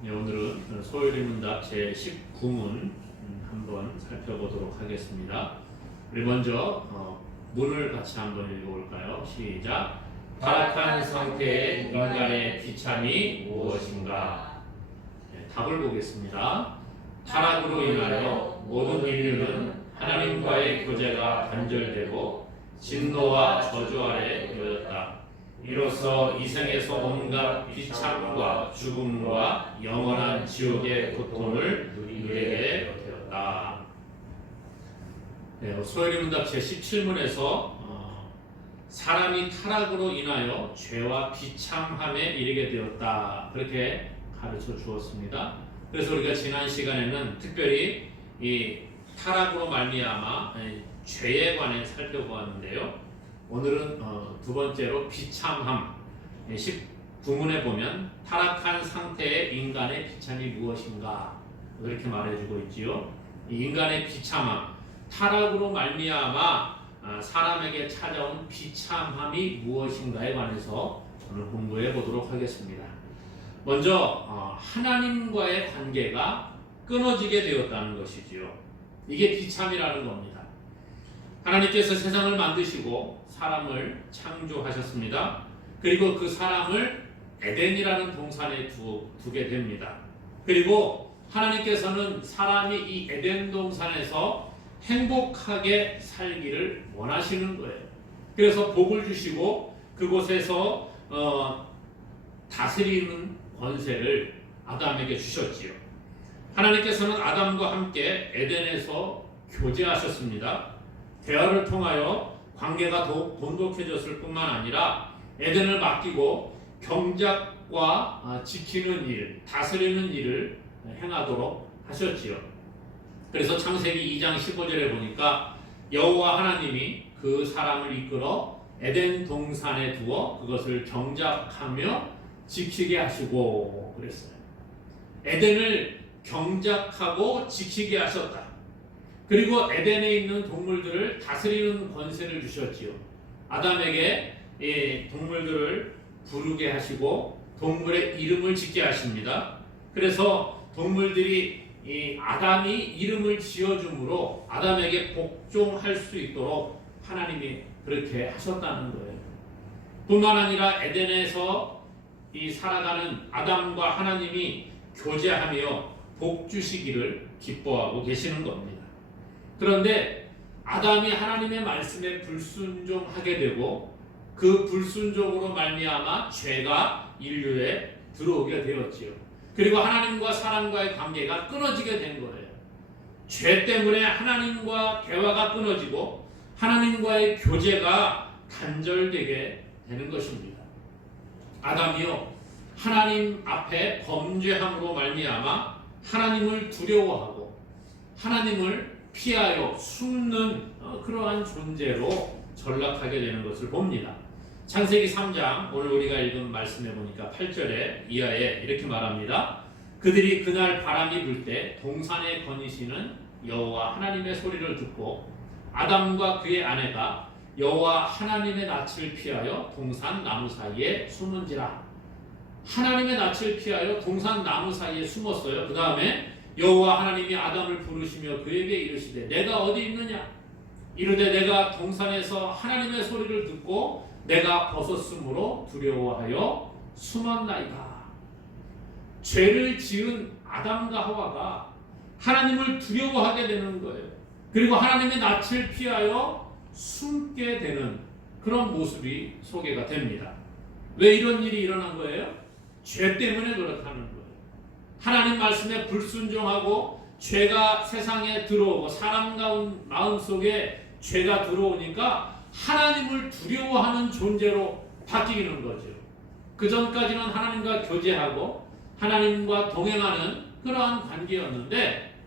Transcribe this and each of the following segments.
네, 오늘은 소요리 문답 제19문 한번 살펴보도록 하겠습니다. 우리 먼저 문을 같이 한번 읽어볼까요? 시작. 타락한 상태의 인간의 비참이 무엇인가? 네, 답을 보겠습니다. 타락으로 인하여 모든 인류는 하나님과의 교제가 단절되고 진노와 저주 아래 놓였다. 이로써 이생에서 온갖 비참과 죽음과 영원한 지옥의 고통을 누리게 되었다. 네, 소요리 문답 제17문에서 사람이 타락으로 인하여 죄와 비참함에 이르게 되었다, 그렇게 가르쳐 주었습니다. 그래서 우리가 지난 시간에는 특별히 이 타락으로 말미암아 죄에 관해 살펴보았는데요. 오늘은 두 번째로 비참함, 19문에 보면 타락한 상태의 인간의 비참이 무엇인가 그렇게 말해주고 있지요. 이 인간의 비참함, 타락으로 말미암아 사람에게 찾아온 비참함이 무엇인가에 관해서 오늘 공부해 보도록 하겠습니다. 먼저 하나님과의 관계가 끊어지게 되었다는 것이지요. 이게 비참이라는 겁니다. 하나님께서 세상을 만드시고 사람을 창조하셨습니다. 그리고 그 사람을 에덴이라는 동산에 두게 됩니다. 그리고 하나님께서는 사람이 이 에덴 동산에서 행복하게 살기를 원하시는 거예요. 그래서 복을 주시고 그곳에서 다스리는 권세를 아담에게 주셨지요. 하나님께서는 아담과 함께 에덴에서 교제하셨습니다. 대화를 통하여 관계가 더욱 돈독해졌을 뿐만 아니라 에덴을 맡기고 경작과 지키는 일, 다스리는 일을 행하도록 하셨지요. 그래서 창세기 2장 15절에 보니까 여호와 하나님이 그 사람을 이끌어 에덴 동산에 두어 그것을 경작하며 지키게 하시고 그랬어요. 에덴을 경작하고 지키게 하셨다. 그리고 에덴에 있는 동물들을 다스리는 권세를 주셨지요. 아담에게 동물들을 부르게 하시고 동물의 이름을 짓게 하십니다. 그래서 동물들이 아담이 이름을 지어줌으로 아담에게 복종할 수 있도록 하나님이 그렇게 하셨다는 거예요. 뿐만 아니라 에덴에서 살아가는 아담과 하나님이 교제하며 복 주시기를 기뻐하고 계시는 겁니다. 그런데 아담이 하나님의 말씀에 불순종하게 되고 그 불순종으로 말미암아 죄가 인류에 들어오게 되었지요. 그리고 하나님과 사람과의 관계가 끊어지게 된 거예요. 죄 때문에 하나님과 대화가 끊어지고 하나님과의 교제가 단절되게 되는 것입니다. 아담이요, 하나님 앞에 범죄함으로 말미암아 하나님을 두려워하고 하나님을 피하여 숨는 그러한 존재로 전락하게 되는 것을 봅니다. 창세기 3장 오늘 우리가 읽은 말씀에 보니까 8절에 이하에 이렇게 말합니다. 그들이 그날 바람이 불 때 동산에 거니시는 여호와 하나님의 소리를 듣고 아담과 그의 아내가 여호와 하나님의 낯을 피하여 동산 나무 사이에 숨은지라. 하나님의 낯을 피하여 동산 나무 사이에 숨었어요. 그 다음에 여호와 하나님이 아담을 부르시며 그에게 이르시되 내가 어디 있느냐? 이르되 내가 동산에서 하나님의 소리를 듣고 내가 벗었으므로 두려워하여 숨었나이다. 죄를 지은 아담과 하와가 하나님을 두려워하게 되는 거예요. 그리고 하나님의 낯을 피하여 숨게 되는 그런 모습이 소개가 됩니다. 왜 이런 일이 일어난 거예요? 죄 때문에 그렇다는 거예요. 하나님 말씀에 불순종하고 죄가 세상에 들어오고 사람 마음 속에 죄가 들어오니까 하나님을 두려워하는 존재로 바뀌는 거죠. 그 전까지는 하나님과 교제하고 하나님과 동행하는 그러한 관계였는데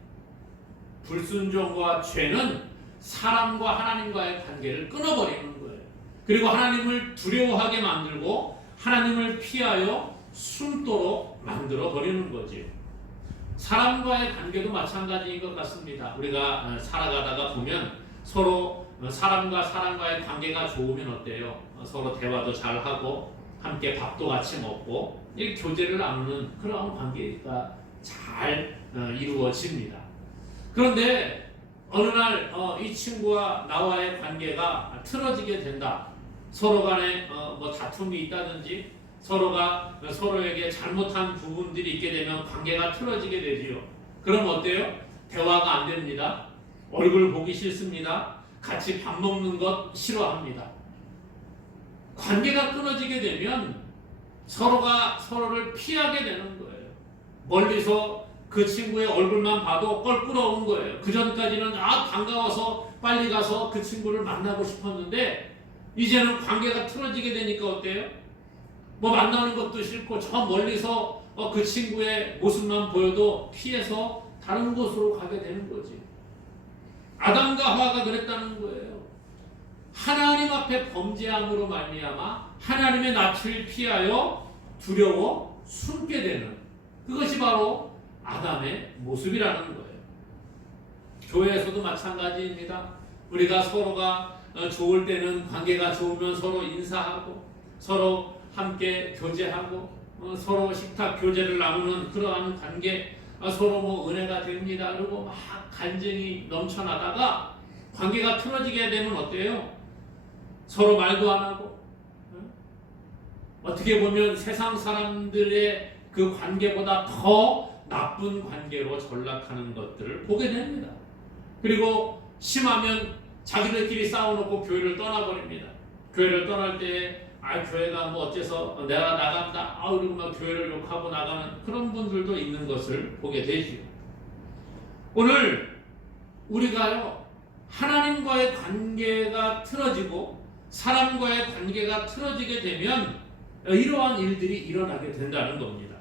불순종과 죄는 사람과 하나님과의 관계를 끊어버리는 거예요. 그리고 하나님을 두려워하게 만들고 하나님을 피하여 숨도록 만들어 버리는 거지. 사람과의 관계도 마찬가지인 것 같습니다. 우리가 살아가다가 보면 서로 사람과 사람과의 관계가 좋으면 어때요? 서로 대화도 잘하고 함께 밥도 같이 먹고 이 교제를 나누는 그런 관계가 잘 이루어집니다. 그런데 어느 날 이 친구와 나와의 관계가 틀어지게 된다. 서로 간에 뭐 다툼이 있다든지 서로가 서로에게 잘못한 부분들이 있게 되면 관계가 틀어지게 되지요. 그럼 어때요? 대화가 안 됩니다. 얼굴 보기 싫습니다. 같이 밥 먹는 것 싫어합니다. 관계가 끊어지게 되면 서로가 서로를 피하게 되는 거예요. 멀리서 그 친구의 얼굴만 봐도 껄끄러운 거예요. 그 전까지는 반가워서 빨리 가서 그 친구를 만나고 싶었는데 이제는 관계가 틀어지게 되니까 어때요? 뭐 만나는 것도 싫고 저 멀리서 그 친구의 모습만 보여도 피해서 다른 곳으로 가게 되는 거지. 아담과 하와가 그랬다는 거예요. 하나님 앞에 범죄함으로 말미암아 하나님의 낯을 피하여 두려워 숨게 되는 그것이 바로 아담의 모습이라는 거예요. 교회에서도 마찬가지입니다. 우리가 서로가 좋을 때는 관계가 좋으면 서로 인사하고 서로 함께 교제하고 서로 식탁 교제를 나누는 그러한 관계 서로 뭐 은혜가 됩니다. 그리고 막 간증이 넘쳐나다가 관계가 틀어지게 되면 어때요? 서로 말도 안 하고 어떻게 보면 세상 사람들의 그 관계보다 더 나쁜 관계로 전락하는 것들을 보게 됩니다. 그리고 심하면 자기들끼리 싸워놓고 교회를 떠나버립니다. 교회를 떠날 때 교회가 뭐 어째서 내가 나간다 그리고 막 교회를 욕하고 나가는 그런 분들도 있는 것을 보게 되지요. 오늘 우리가요 하나님과의 관계가 틀어지고 사람과의 관계가 틀어지게 되면 이러한 일들이 일어나게 된다는 겁니다.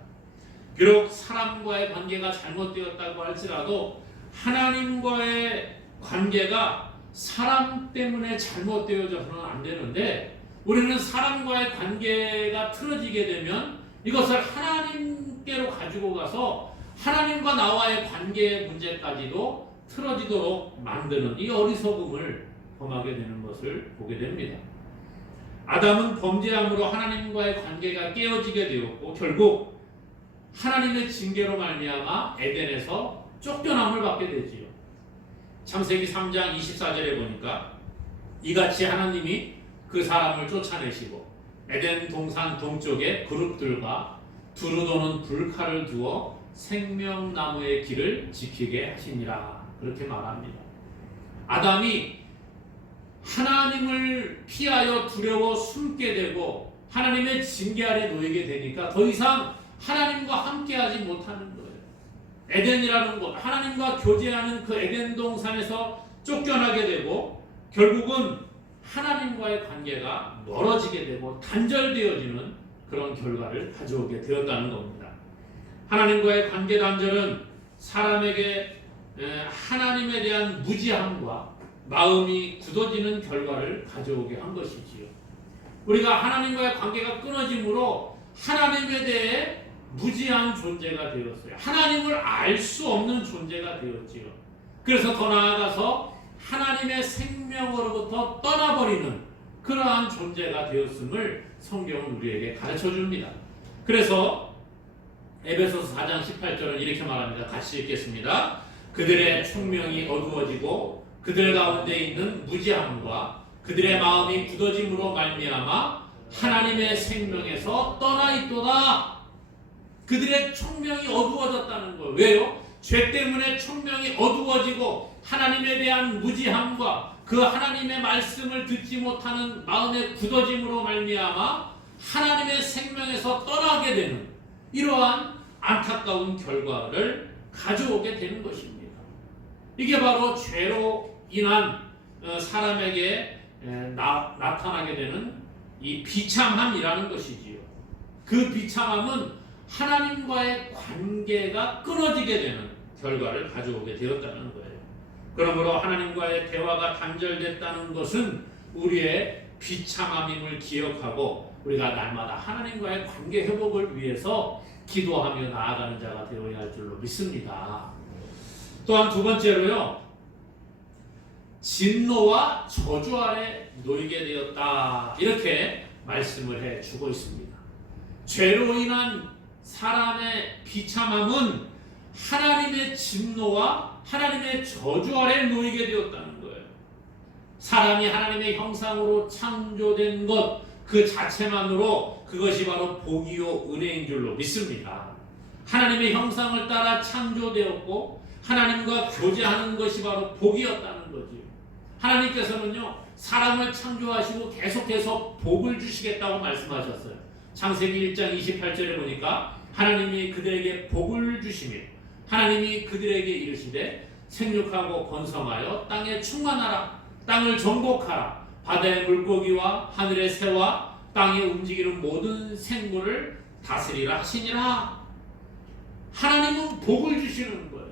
비록 사람과의 관계가 잘못되었다고 할지라도 하나님과의 관계가 사람 때문에 잘못되어져서는 안 되는데 우리는 사람과의 관계가 틀어지게 되면 이것을 하나님께로 가지고 가서 하나님과 나와의 관계의 문제까지도 틀어지도록 만드는 이 어리석음을 범하게 되는 것을 보게 됩니다. 아담은 범죄함으로 하나님과의 관계가 깨어지게 되었고 결국 하나님의 징계로 말미암아 에덴에서 쫓겨남을 받게 되지요. 창세기 3장 24절에 보니까 이같이 하나님이 그 사람을 쫓아내시고 에덴 동산 동쪽에 그룹들과 두루 도는 불칼을 두어 생명나무의 길을 지키게 하시니라 그렇게 말합니다. 아담이 하나님을 피하여 두려워 숨게 되고 하나님의 징계 아래 놓이게 되니까 더 이상 하나님과 함께하지 못하는 거예요. 에덴이라는 곳, 하나님과 교제하는 그 에덴 동산에서 쫓겨나게 되고 결국은 하나님과의 관계가 멀어지게 되고 단절되어지는 그런 결과를 가져오게 되었다는 겁니다. 하나님과의 관계 단절은 사람에게 하나님에 대한 무지함과 마음이 굳어지는 결과를 가져오게 한 것이지요. 우리가 하나님과의 관계가 끊어짐으로 하나님에 대해 무지한 존재가 되었어요. 하나님을 알 수 없는 존재가 되었지요. 그래서 더 나아가서 하나님의 생명으로부터 떠나버리는 그러한 존재가 되었음을 성경은 우리에게 가르쳐 줍니다. 그래서 에베소서 4장 18절은 이렇게 말합니다. 같이 읽겠습니다. 그들의 총명이 어두워지고 그들 가운데 있는 무지함과 그들의 마음이 굳어짐으로 말미암아 하나님의 생명에서 떠나 있도다. 그들의 총명이 어두워졌다는 거예요. 왜요? 죄 때문에 총명이 어두워지고 하나님에 대한 무지함과 그 하나님의 말씀을 듣지 못하는 마음의 굳어짐으로 말미암아 하나님의 생명에서 떠나게 되는 이러한 안타까운 결과를 가져오게 되는 것입니다. 이게 바로 죄로 인한 사람에게 나타나게 되는 이 비참함이라는 것이지요. 그 비참함은 하나님과의 관계가 끊어지게 되는 결과를 가져오게 되었다는 거예요. 그러므로 하나님과의 대화가 단절됐다는 것은 우리의 비참함임을 기억하고 우리가 날마다 하나님과의 관계 회복을 위해서 기도하며 나아가는 자가 되어야 할 줄로 믿습니다. 또한 두 번째로요, 진노와 저주 아래 놓이게 되었다 이렇게 말씀을 해주고 있습니다. 죄로 인한 사람의 비참함은 하나님의 진노와 하나님의 저주 아래 놓이게 되었다는 거예요. 사람이 하나님의 형상으로 창조된 것 그 자체만으로 그것이 바로 복이요 은혜인 줄로 믿습니다. 하나님의 형상을 따라 창조되었고 하나님과 교제하는 것이 바로 복이었다는 거지요. 하나님께서는요 사람을 창조하시고 계속해서 복을 주시겠다고 말씀하셨어요. 창세기 1장 28절에 보니까 하나님이 그들에게 복을 주시며 하나님이 그들에게 이르시되 생육하고 번성하여 땅에 충만하라. 땅을 정복하라. 바다의 물고기와 하늘의 새와 땅에 움직이는 모든 생물을 다스리라 하시니라. 하나님은 복을 주시는 거예요.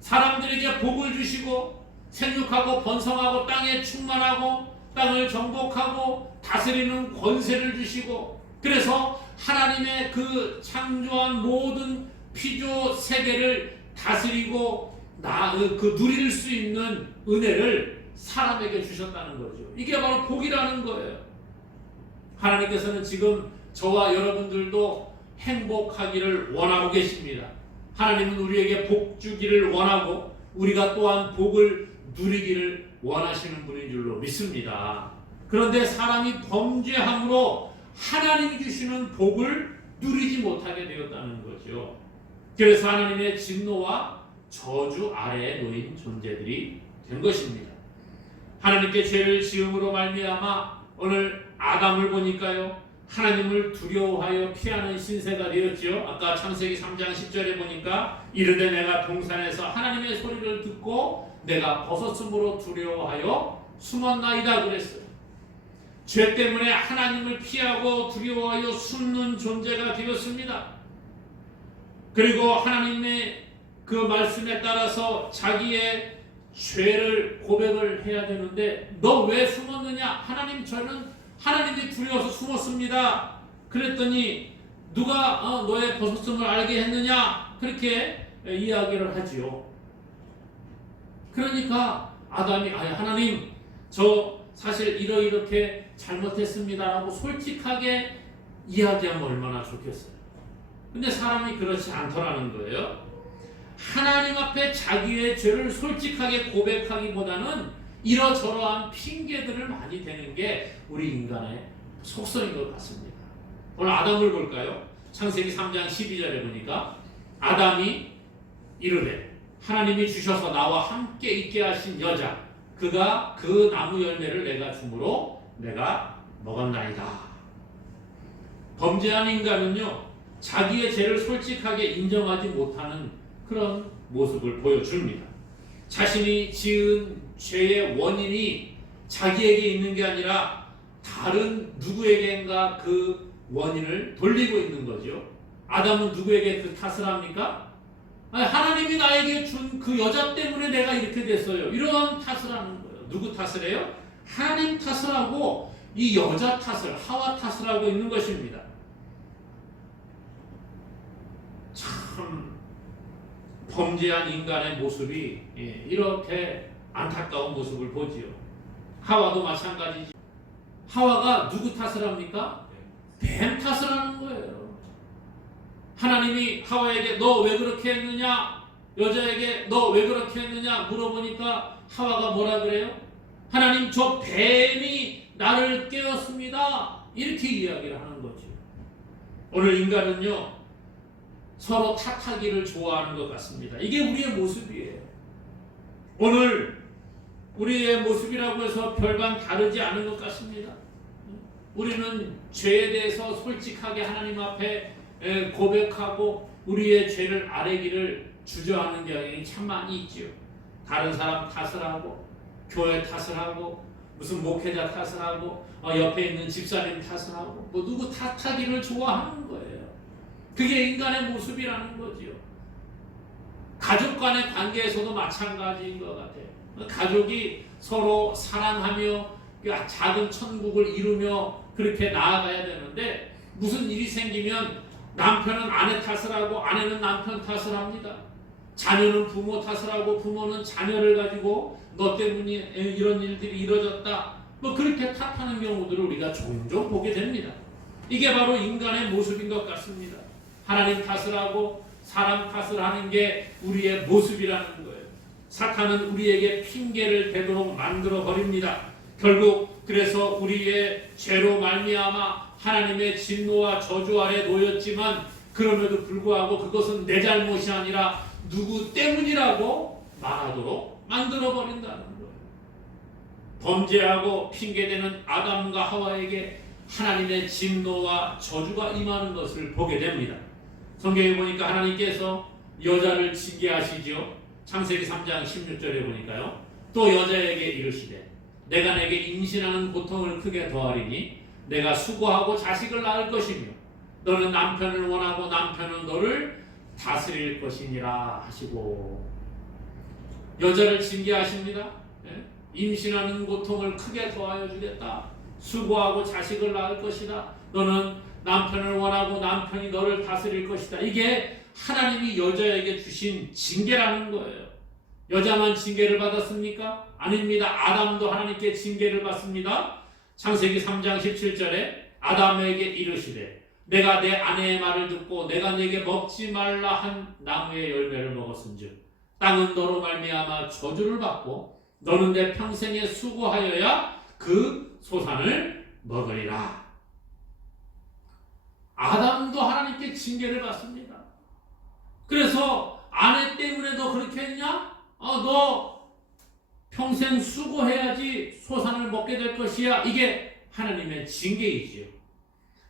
사람들에게 복을 주시고 생육하고 번성하고 땅에 충만하고 땅을 정복하고 다스리는 권세를 주시고, 그래서 하나님의 그 창조한 모든 피조 세계를 다스리고 누릴 수 있는 은혜를 사람에게 주셨다는 거죠. 이게 바로 복이라는 거예요. 하나님께서는 지금 저와 여러분들도 행복하기를 원하고 계십니다. 하나님은 우리에게 복 주기를 원하고 우리가 또한 복을 누리기를 원하시는 분인 줄로 믿습니다. 그런데 사람이 범죄함으로 하나님이 주시는 복을 누리지 못하게 되었다는 거죠. 그래서 하나님의 진노와 저주 아래에 놓인 존재들이 된 것입니다. 하나님께 죄를 지음으로 말미암아 오늘 아담을 보니까요 하나님을 두려워하여 피하는 신세가 되었지요. 아까 창세기 3장 10절에 보니까 이르되 내가 동산에서 하나님의 소리를 듣고 내가 벗었으므로 두려워하여 숨었나이다 그랬어요. 죄 때문에 하나님을 피하고 두려워하여 숨는 존재가 되었습니다. 그리고 하나님의 그 말씀에 따라서 자기의 죄를 고백을 해야 되는데 너 왜 숨었느냐? 하나님 저는 하나님이 두려워서 숨었습니다. 그랬더니 누가 너의 벗었음을 알게 했느냐? 그렇게 이야기를 하지요. 그러니까 아담이 하나님 저 사실 이렇게 잘못했습니다라고 솔직하게 이야기하면 얼마나 좋겠어요. 근데 사람이 그렇지 않더라는 거예요. 하나님 앞에 자기의 죄를 솔직하게 고백하기보다는 이러저러한 핑계들을 많이 대는 게 우리 인간의 속성인 것 같습니다. 오늘 아담을 볼까요? 창세기 3장 12절에 보니까 아담이 이르되 하나님이 주셔서 나와 함께 있게 하신 여자 그가 그 나무 열매를 내가 주므로 내가 먹었나이다. 범죄한 인간은요 자기의 죄를 솔직하게 인정하지 못하는 그런 모습을 보여줍니다. 자신이 지은 죄의 원인이 자기에게 있는 게 아니라 다른 누구에게인가 그 원인을 돌리고 있는 거죠. 아담은 누구에게 그 탓을 합니까? 하나님이 나에게 준 그 여자 때문에 내가 이렇게 됐어요. 이런 탓을 하는 거예요. 누구 탓을 해요? 하나님 탓을 하고 이 여자 탓을, 하와 탓을 하고 있는 것입니다. 참 범죄한 인간의 모습이 이렇게 안타까운 모습을 보지요. 하와도 마찬가지지. 하와가 누구 탓을 합니까? 뱀 탓을 하는 거예요. 하나님이 하와에게 너 왜 그렇게 했느냐? 여자에게 너 왜 그렇게 했느냐? 물어보니까 하와가 뭐라 그래요? 하나님 저 뱀이 나를 깨웠습니다. 이렇게 이야기를 하는 거죠. 오늘 인간은요 서로 탓하기를 좋아하는 것 같습니다. 이게 우리의 모습이에요. 오늘 우리의 모습이라고 해서 별반 다르지 않은 것 같습니다. 우리는 죄에 대해서 솔직하게 하나님 앞에 고백하고 우리의 죄를 아뢰기를 주저하는 경향이 참 많이 있지요. 다른 사람 탓을 하고 교회 탓을 하고 무슨 목회자 탓을 하고 옆에 있는 집사님 탓을 하고 뭐 누구 탓하기를 좋아하는 거예요. 그게 인간의 모습이라는 거지요. 가족 간의 관계에서도 마찬가지인 것 같아요. 가족이 서로 사랑하며 작은 천국을 이루며 그렇게 나아가야 되는데 무슨 일이 생기면 남편은 아내 탓을 하고 아내는 남편 탓을 합니다. 자녀는 부모 탓을 하고 부모는 자녀를 가지고 너 때문에 이런 일들이 이루어졌다. 뭐 그렇게 탓하는 경우들을 우리가 종종 보게 됩니다. 이게 바로 인간의 모습인 것 같습니다. 하나님 탓을 하고 사람 탓을 하는 게 우리의 모습이라는 거예요. 사탄은 우리에게 핑계를 대도록 만들어 버립니다. 결국 그래서 우리의 죄로 말미암아 하나님의 진노와 저주 아래 놓였지만 그럼에도 불구하고 그것은 내 잘못이 아니라 누구 때문이라고 말하도록 만들어 버린다는 거예요. 범죄하고 핑계대는 아담과 하와에게 하나님의 진노와 저주가 임하는 것을 보게 됩니다. 성경에 보니까 하나님께서 여자를 징계하시죠. 창세기 3장 16절에 보니까요. 또 여자에게 이르시되 내가 내게 임신하는 고통을 크게 더하리니 내가 수고하고 자식을 낳을 것이며 너는 남편을 원하고 남편은 너를 다스릴 것이니라 하시고 여자를 징계하십니다. 임신하는 고통을 크게 더하여 주겠다. 수고하고 자식을 낳을 것이다. 너는 남편을 원하고 남편이 너를 다스릴 것이다. 이게 하나님이 여자에게 주신 징계라는 거예요. 여자만 징계를 받았습니까? 아닙니다. 아담도 하나님께 징계를 받습니다. 창세기 3장 17절에 아담에게 이르시되 내가 내 아내의 말을 듣고 내가 네게 먹지 말라 한 나무의 열매를 먹었은즉 땅은 너로 말미암아 저주를 받고 너는 내 평생에 수고하여야 그 소산을 먹으리라. 아담도 하나님께 징계를 받습니다. 그래서 아내 때문에 너 그렇게 했냐? 너 평생 수고해야지 소산을 먹게 될 것이야. 이게 하나님의 징계이지요.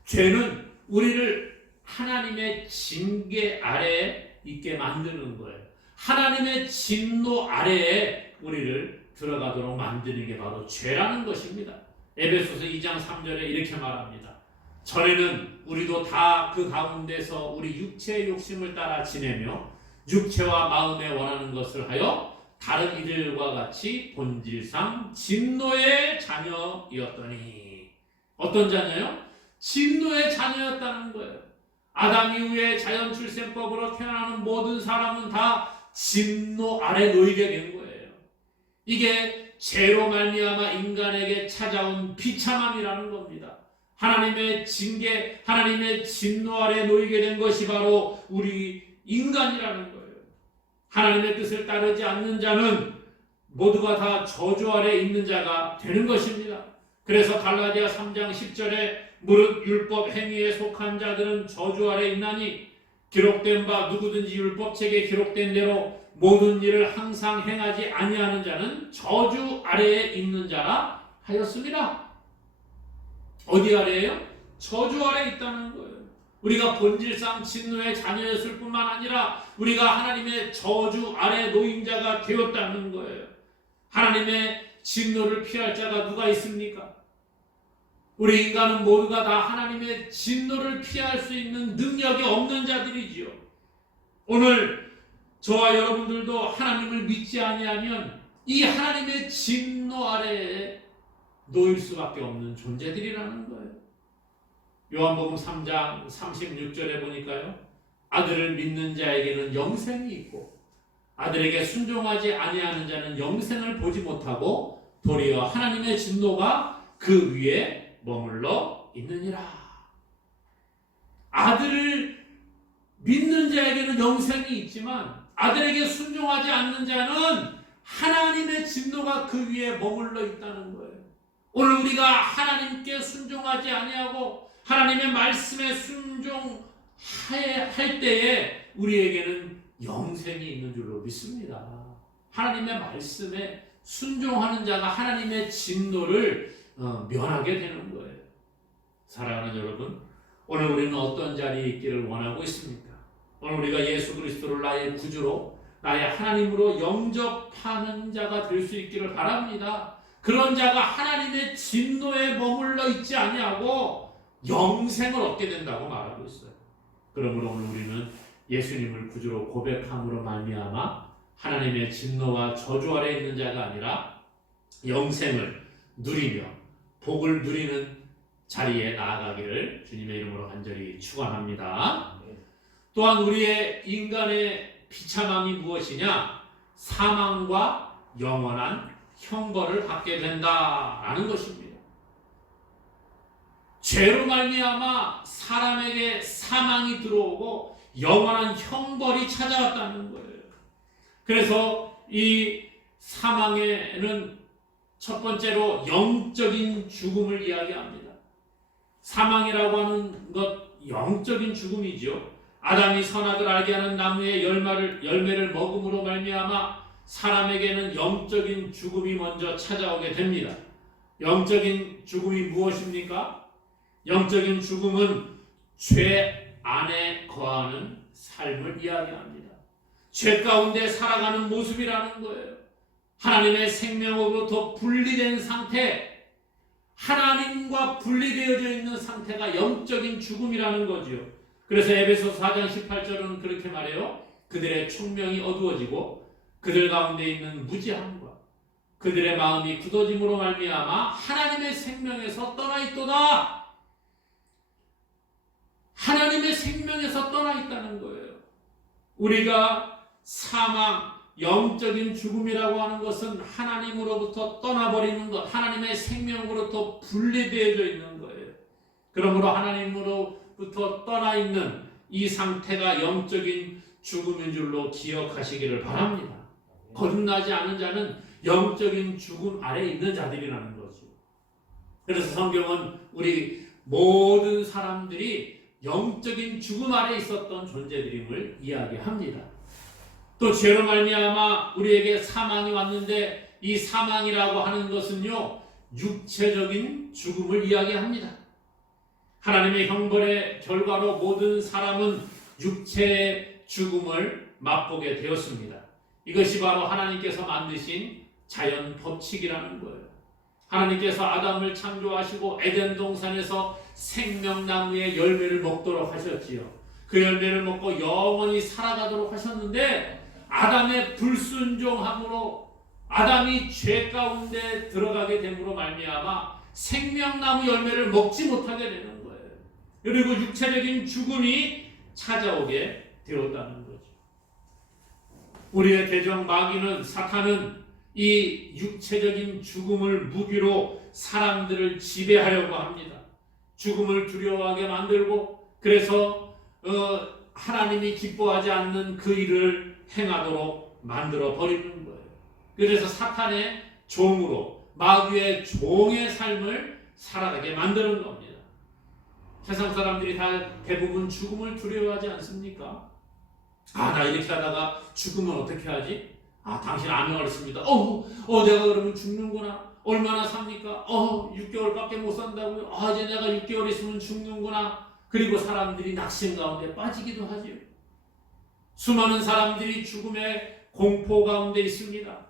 죄는 우리를 하나님의 징계 아래에 있게 만드는 거예요. 하나님의 진노 아래에 우리를 들어가도록 만드는 게 바로 죄라는 것입니다. 에베소서 2장 3절에 이렇게 말합니다. 전에는 우리도 다 그 가운데서 우리 육체의 욕심을 따라 지내며 육체와 마음에 원하는 것을 하여 다른 이들과 같이 본질상 진노의 자녀이었더니 어떤 자녀요? 진노의 자녀였다는 거예요. 아담 이후에 자연 출생법으로 태어나는 모든 사람은 다 진노 아래 놓이게 된 거예요. 이게 죄로 말미암아 인간에게 찾아온 비참함이라는 겁니다. 하나님의 징계, 하나님의 진노 아래 놓이게 된 것이 바로 우리 인간이라는 거예요. 하나님의 뜻을 따르지 않는 자는 모두가 다 저주 아래 있는 자가 되는 것입니다. 그래서 갈라디아 3장 10절에 무릇 율법 행위에 속한 자들은 저주 아래 있나니 기록된 바 누구든지 율법책에 기록된 대로 모든 일을 항상 행하지 아니하는 자는 저주 아래에 있는 자라 하였습니다. 어디 아래예요? 저주 아래에 있다는 거예요. 우리가 본질상 진노의 자녀였을 뿐만 아니라 우리가 하나님의 저주 아래 놓인 자가 되었다는 거예요. 하나님의 진노를 피할 자가 누가 있습니까? 우리 인간은 모두가 다 하나님의 진노를 피할 수 있는 능력이 없는 자들이지요. 오늘 저와 여러분들도 하나님을 믿지 아니하면 이 하나님의 진노 아래에 놓일 수밖에 없는 존재들이라는 거예요. 요한복음 3장 36절에 보니까요. 아들을 믿는 자에게는 영생이 있고 아들에게 순종하지 아니하는 자는 영생을 보지 못하고 도리어 하나님의 진노가 그 위에 머물러 있느니라. 아들을 믿는 자에게는 영생이 있지만 아들에게 순종하지 않는 자는 하나님의 진노가 그 위에 머물러 있다는 거예요. 오늘 우리가 하나님께 순종하지 아니하고 하나님의 말씀에 순종할 때에 우리에게는 영생이 있는 줄로 믿습니다. 하나님의 말씀에 순종하는 자가 하나님의 진노를 면하게 되는 거예요. 사랑하는 여러분, 오늘 우리는 어떤 자리에 있기를 원하고 있습니까? 오늘 우리가 예수 그리스도를 나의 구주로 나의 하나님으로 영접하는 자가 될 수 있기를 바랍니다. 그런 자가 하나님의 진노에 머물러 있지 아니하고 영생을 얻게 된다고 말하고 있어요. 그러므로 오늘 우리는 예수님을 구주로 고백함으로 말미암아 하나님의 진노와 저주 아래 있는 자가 아니라 영생을 누리며 복을 누리는 자리에 나아가기를 주님의 이름으로 간절히 축원합니다. 또한 우리의 인간의 비참함이 무엇이냐? 사망과 영원한 형벌을 받게 된다라는 것입니다. 죄로 말미암아 사람에게 사망이 들어오고 영원한 형벌이 찾아왔다는 거예요. 그래서 이 사망에는 첫 번째로 영적인 죽음을 이야기합니다. 사망이라고 하는 것 영적인 죽음이죠. 아담이 선악을 알게 하는 나무의 열매를 먹음으로 말미암아 사람에게는 영적인 죽음이 먼저 찾아오게 됩니다. 영적인 죽음이 무엇입니까? 영적인 죽음은 죄 안에 거하는 삶을 이야기합니다. 죄 가운데 살아가는 모습이라는 거예요. 하나님의 생명으로부터 분리된 상태, 하나님과 분리되어져 있는 상태가 영적인 죽음이라는 거죠. 그래서 에베소서 4장 18절은 그렇게 말해요. 그들의 총명이 어두워지고 그들 가운데 있는 무지함과 그들의 마음이 굳어짐으로 말미암아 하나님의 생명에서 떠나 있도다. 하나님의 생명에서 떠나 있다는 거예요. 우리가 사망, 영적인 죽음이라고 하는 것은 하나님으로부터 떠나버리는 것, 하나님의 생명으로부터 분리되어져 있는 거예요. 그러므로 하나님으로부터 떠나 있는 이 상태가 영적인 죽음인 줄로 기억하시기를 바랍니다. 거듭나지 않은 자는 영적인 죽음 아래에 있는 자들이라는 거죠. 그래서 성경은 우리 모든 사람들이 영적인 죽음 아래에 있었던 존재들임을 이야기합니다. 또 죄로 말미암아 우리에게 사망이 왔는데 이 사망이라고 하는 것은요, 육체적인 죽음을 이야기합니다. 하나님의 형벌의 결과로 모든 사람은 육체의 죽음을 맛보게 되었습니다. 이것이 바로 하나님께서 만드신 자연 법칙이라는 거예요. 하나님께서 아담을 창조하시고 에덴 동산에서 생명나무의 열매를 먹도록 하셨지요. 그 열매를 먹고 영원히 살아가도록 하셨는데 아담의 불순종함으로 아담이 죄 가운데 들어가게 됨으로 말미암아 생명나무 열매를 먹지 못하게 되는 거예요. 그리고 육체적인 죽음이 찾아오게 되었다는 거죠. 우리의 대적 마귀는, 사탄은 이 육체적인 죽음을 무기로 사람들을 지배하려고 합니다. 죽음을 두려워하게 만들고, 그래서 하나님이 기뻐하지 않는 그 일을 행하도록 만들어 버리는 거예요. 그래서 사탄의 종으로, 마귀의 종의 삶을 살아가게 만드는 겁니다. 세상 사람들이 다 대부분 죽음을 두려워하지 않습니까? 나 이렇게 하다가 죽으면 어떻게 하지? 당신 암명을 했습니다. 내가 그러면 죽는구나. 얼마나 삽니까? 6개월밖에 못 산다고요? 이제 내가 6개월 있으면 죽는구나. 그리고 사람들이 낙심 가운데 빠지기도 하지요. 수많은 사람들이 죽음의 공포 가운데 있습니다.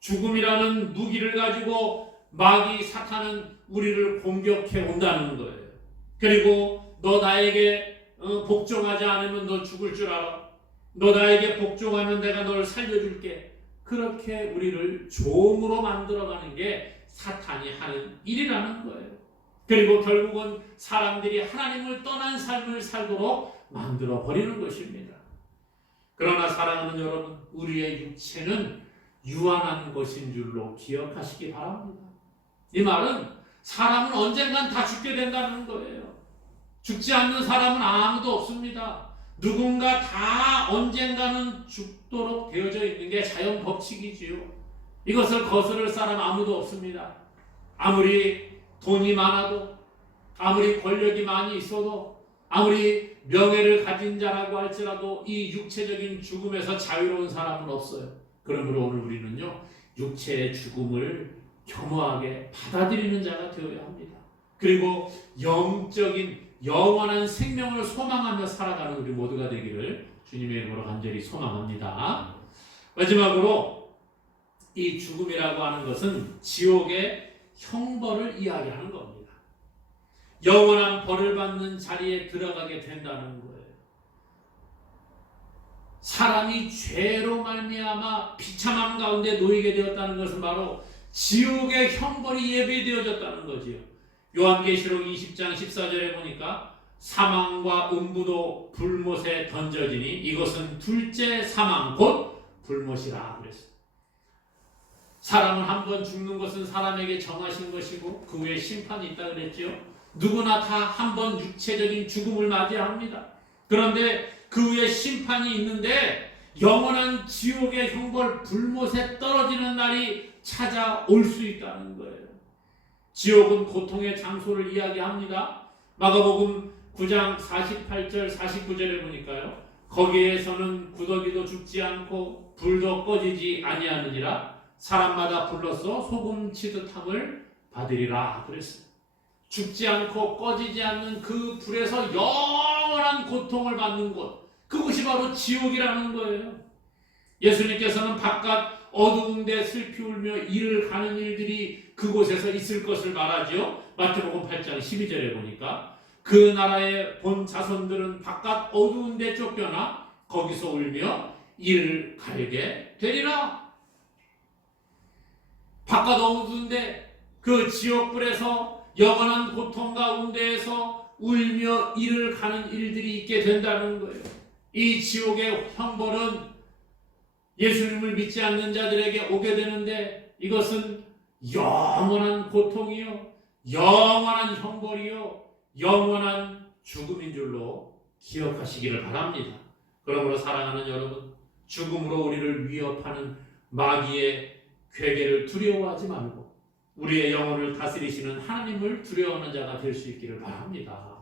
죽음이라는 무기를 가지고 마귀 사탄은 우리를 공격해 온다는 거예요. 그리고 너 나에게 복종하지 않으면 너 죽을 줄 알아. 너 나에게 복종하면 내가 널 살려줄게. 그렇게 우리를 종으로 만들어가는 게 사탄이 하는 일이라는 거예요. 그리고 결국은 사람들이 하나님을 떠난 삶을 살도록 만들어 버리는 것입니다. 그러나 사랑하는 여러분, 우리의 육체는 유한한 것인 줄로 기억하시기 바랍니다. 이 말은 사람은 언젠간 다 죽게 된다는 거예요. 죽지 않는 사람은 아무도 없습니다. 누군가 다 언젠가는 죽도록 되어져 있는 게 자연 법칙이지요. 이것을 거스를 사람 아무도 없습니다. 아무리 돈이 많아도, 아무리 권력이 많이 있어도, 아무리 명예를 가진 자라고 할지라도 이 육체적인 죽음에서 자유로운 사람은 없어요. 그러므로 오늘 우리는요, 육체의 죽음을 겸허하게 받아들이는 자가 되어야 합니다. 그리고 영적인 영원한 생명을 소망하며 살아가는 우리 모두가 되기를 주님의 이름으로 간절히 소망합니다. 마지막으로 이 죽음이라고 하는 것은 지옥의 형벌을 이야기하는 겁니다. 영원한 벌을 받는 자리에 들어가게 된다는 거예요. 사람이 죄로 말미암아 비참함 가운데 놓이게 되었다는 것은 바로 지옥의 형벌이 예비되어졌다는 거지요. 요한계시록 20장 14절에 보니까 사망과 음부도 불못에 던져지니 이것은 둘째 사망 곧 불못이라 그랬어요. 사람은 한 번 죽는 것은 사람에게 정하신 것이고 그 후에 심판이 있다 그랬죠. 누구나 다 한 번 육체적인 죽음을 맞이합니다. 그런데 그 후에 심판이 있는데 영원한 지옥의 형벌 불못에 떨어지는 날이 찾아올 수 있다는 거예요. 지옥은 고통의 장소를 이야기합니다. 마가복음 9장 48절 49절에 보니까요. 거기에서는 구더기도 죽지 않고 불도 꺼지지 아니하느니라 사람마다 불러서 소금 치듯함을 받으리라 그랬어요. 죽지 않고 꺼지지 않는 그 불에서 영원한 고통을 받는 곳, 그곳이 바로 지옥이라는 거예요. 예수님께서는 바깥 어두운 데 슬피 울며 이를 가는 일들이 그곳에서 있을 것을 말하죠. 마태복음 8장 12절에 보니까 그 나라의 본 자손들은 바깥 어두운 데 쫓겨나 거기서 울며 이를 가르게 되리라. 바깥 어두운 데 그 지옥불에서 영원한 고통 가운데에서 울며 이를 가는 일들이 있게 된다는 거예요. 이 지옥의 형벌은 예수님을 믿지 않는 자들에게 오게 되는데 이것은 영원한 고통이요, 영원한 형벌이요, 영원한 죽음인 줄로 기억하시기를 바랍니다. 그러므로 사랑하는 여러분, 죽음으로 우리를 위협하는 마귀의 괴계를 두려워하지 말고 우리의 영혼을 다스리시는 하나님을 두려워하는 자가 될 수 있기를 바랍니다.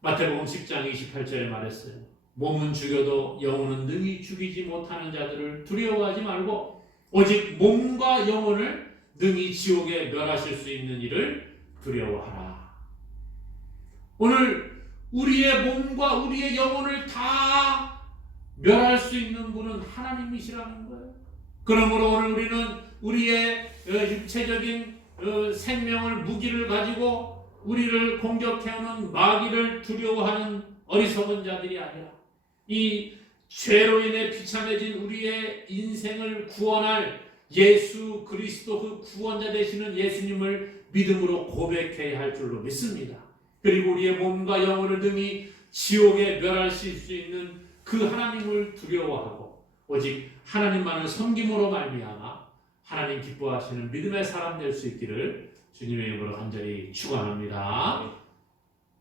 마태복음 10장 28절에 말했어요. 몸은 죽여도 영혼은 능히 죽이지 못하는 자들을 두려워하지 말고 오직 몸과 영혼을 능히 지옥에 멸하실 수 있는 이를 두려워하라. 오늘 우리의 몸과 우리의 영혼을 다 멸할 수 있는 분은 하나님이시라는 거예요. 그러므로 오늘 우리는 우리의 육체적인 생명을 무기를 가지고 우리를 공격해오는 마귀를 두려워하는 어리석은 자들이 아니라 이 죄로 인해 비참해진 우리의 인생을 구원할 예수 그리스도 그 구원자 되시는 예수님을 믿음으로 고백해야 할 줄로 믿습니다. 그리고 우리의 몸과 영혼을 등이 지옥에 멸하실 수 있는 그 하나님을 두려워하고 오직 하나님만을 섬김으로 말미암아 하나님 기뻐하시는 믿음의 사람 될 수 있기를 주님의 이름으로 간절히 축원합니다.